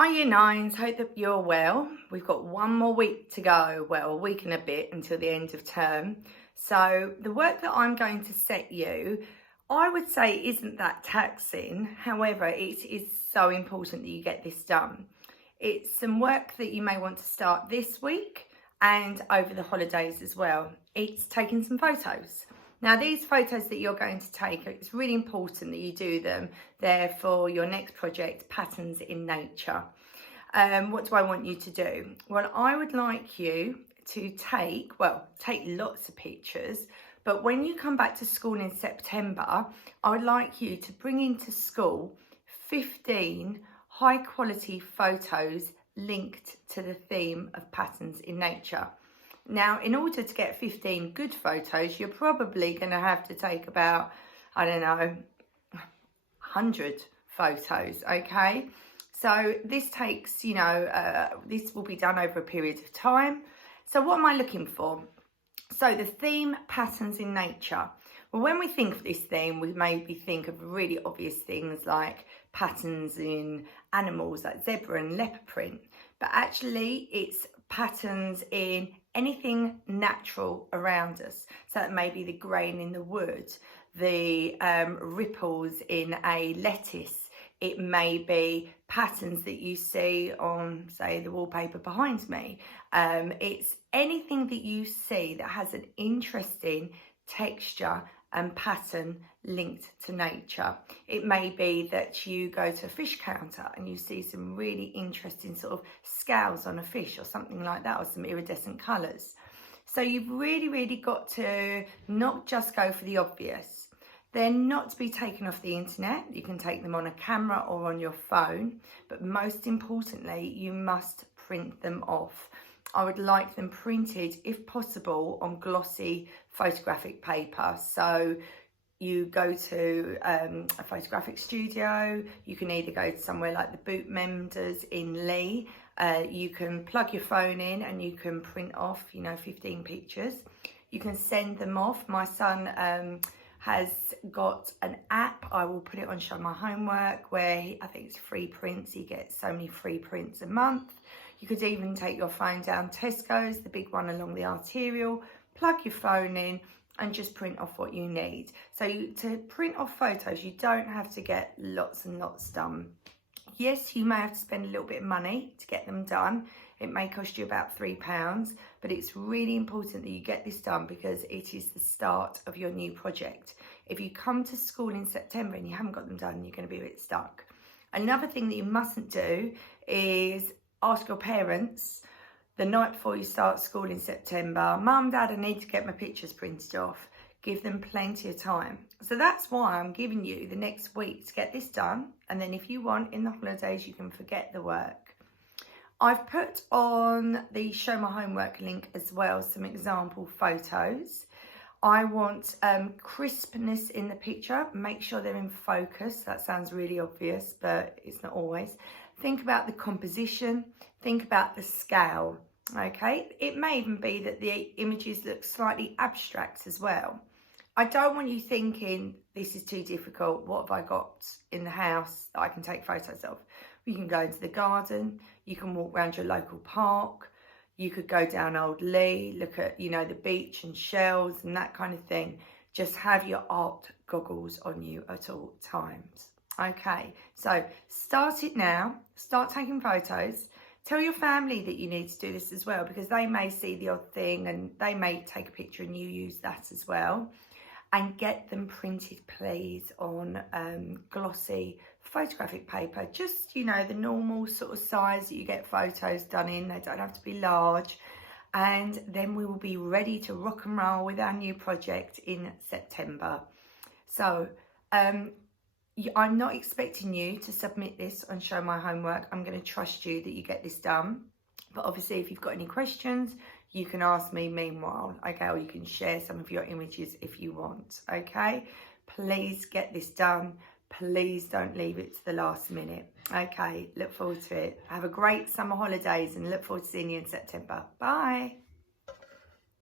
Hi Year 9s, hope that you're well. We've got one more week to go, well, a week and a bit until the end of term. So the work that I'm going to set you, I would say isn't that taxing. However, it is so important that you get this done. It's some work that you may want to start this week and over the holidays as well. It's taking some photos. Now, these photos that you're going to take, it's really important that you do them. They're for your next project, Patterns in Nature. What do I want you to do? Well, I would like you to take lots of pictures, but when you come back to school in September, I would like you to bring into school 15 high quality photos linked to the theme of Patterns in Nature. Now, in order to get 15 good photos, you're probably going to have to take about, 100 photos, okay? So this takes, this will be done over a period of time. So what am I looking for? So the theme, Patterns in Nature. Well, when we think of this theme, we maybe think of really obvious things like patterns in animals like zebra and leopard print. But actually, it's patterns in anything natural around us. So it may be the grain in the wood, the ripples in a lettuce. It may be patterns that you see on, say, the wallpaper behind me. It's anything that you see that has an interesting texture and pattern linked to nature. It may be that you go to a fish counter and you see some really interesting sort of scales on a fish or something like that, or some iridescent colours. So you've really got to not just go for the obvious. They're not to be taken off the internet. You can take them on a camera or on your phone, but most importantly, you must print them off. I would like them printed, if possible, on glossy photographic paper. So you go to a photographic studio. You can either go to somewhere like the Boot Menders in Lee. You can plug your phone in and you can print off, 15 pictures. You can send them off. My son has got an app. I will put it on Show My Homework, where I think it's free prints. He gets so many free prints a month. You could even take your phone down Tesco's, the big one along the arterial, plug your phone in and just print off what you need. So to print off photos, you don't have to get lots and lots done. Yes, you may have to spend a little bit of money to get them done. It may cost you about £3, but it's really important that you get this done because it is the start of your new project. If you come to school in September and you haven't got them done, you're going to be a bit stuck. Another thing that you mustn't do is ask your parents the night before you start school in September, Mum, Dad, I need to get my pictures printed off. Give them plenty of time. So that's why I'm giving you the next week to get this done. And then if you want, in the holidays, you can forget the work. I've put on the Show My Homework link as well some example photos. I want crispness in the picture. Make sure they're in focus. That sounds really obvious, but it's not always. Think about the composition. Think about the scale. Okay, it may even be that the images look slightly abstract as well. I don't want you thinking this is too difficult. What have I got in the house that I can take photos of? You can go into the garden. You can walk around your local park. You could go down Old Lee, look at, the beach and shells and that kind of thing. Just have your art goggles on you at all times. Okay, so start it now. Start taking photos. Tell your family that you need to do this as well, because they may see the odd thing and they may take a picture and you use that as well. And get them printed, please, on glossy photographic paper. Just, the normal sort of size that you get photos done in. They don't have to be large. And then we will be ready to rock and roll with our new project in September. So, I'm not expecting you to submit this on Show My Homework. I'm going to trust you that you get this done. But obviously, if you've got any questions, you can ask me meanwhile, okay? Or you can share some of your images if you want, okay? Please get this done. Please don't leave it to the last minute. Okay, look forward to it. Have a great summer holidays and look forward to seeing you in September. Bye.